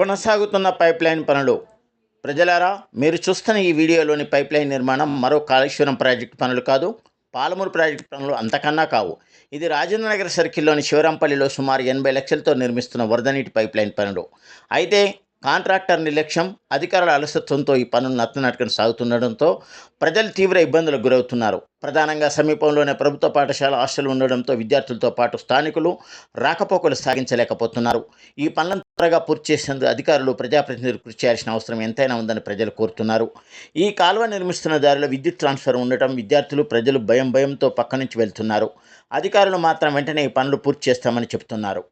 కొనసాగుతున్న పైప్లైన్ పనులు. ప్రజలారా, మీరు చూస్తున్న ఈ వీడియోలోని పైప్లైన్ నిర్మాణం మరో కాళేశ్వరం ప్రాజెక్టు పనులు కాదు, పాలమూరు ప్రాజెక్టు పనులు అంతకన్నా కావు. ఇది రాజేంద్రనగర్ సర్కిల్లోని శివరాంపల్లిలో సుమారు 80 లక్షలతో నిర్మిస్తున్న వరద నీటి పైప్లైన్ పనులు. అయితే కాంట్రాక్టర్ నిర్లక్ష్యం, అధికారుల అలసత్వంతో ఈ పనులు నత్తనడకన సాగుతుండడంతో ప్రజలు తీవ్ర ఇబ్బందులకు గురవుతున్నారు. ప్రధానంగా సమీపంలోనే ప్రభుత్వ పాఠశాల హాస్టల్ ఉండడంతో విద్యార్థులతో పాటు స్థానికులు రాకపోకలు సాగించలేకపోతున్నారు. ఈ పనులను త్వరగా పూర్తి చేసేందుకు అధికారులు, ప్రజాప్రతినిధులు కృషి చేయాల్సిన అవసరం ఎంతైనా ఉందని ప్రజలు కోరుతున్నారు. ఈ కాలువ నిర్మిస్తున్న దారిలో విద్యుత్ ట్రాన్స్ఫర్ ఉండటం విద్యార్థులు, ప్రజలు భయంతో పక్క నుంచి వెళ్తున్నారు. అధికారులు మాత్రం వెంటనే ఈ పనులు పూర్తి చేస్తామని చెబుతున్నారు.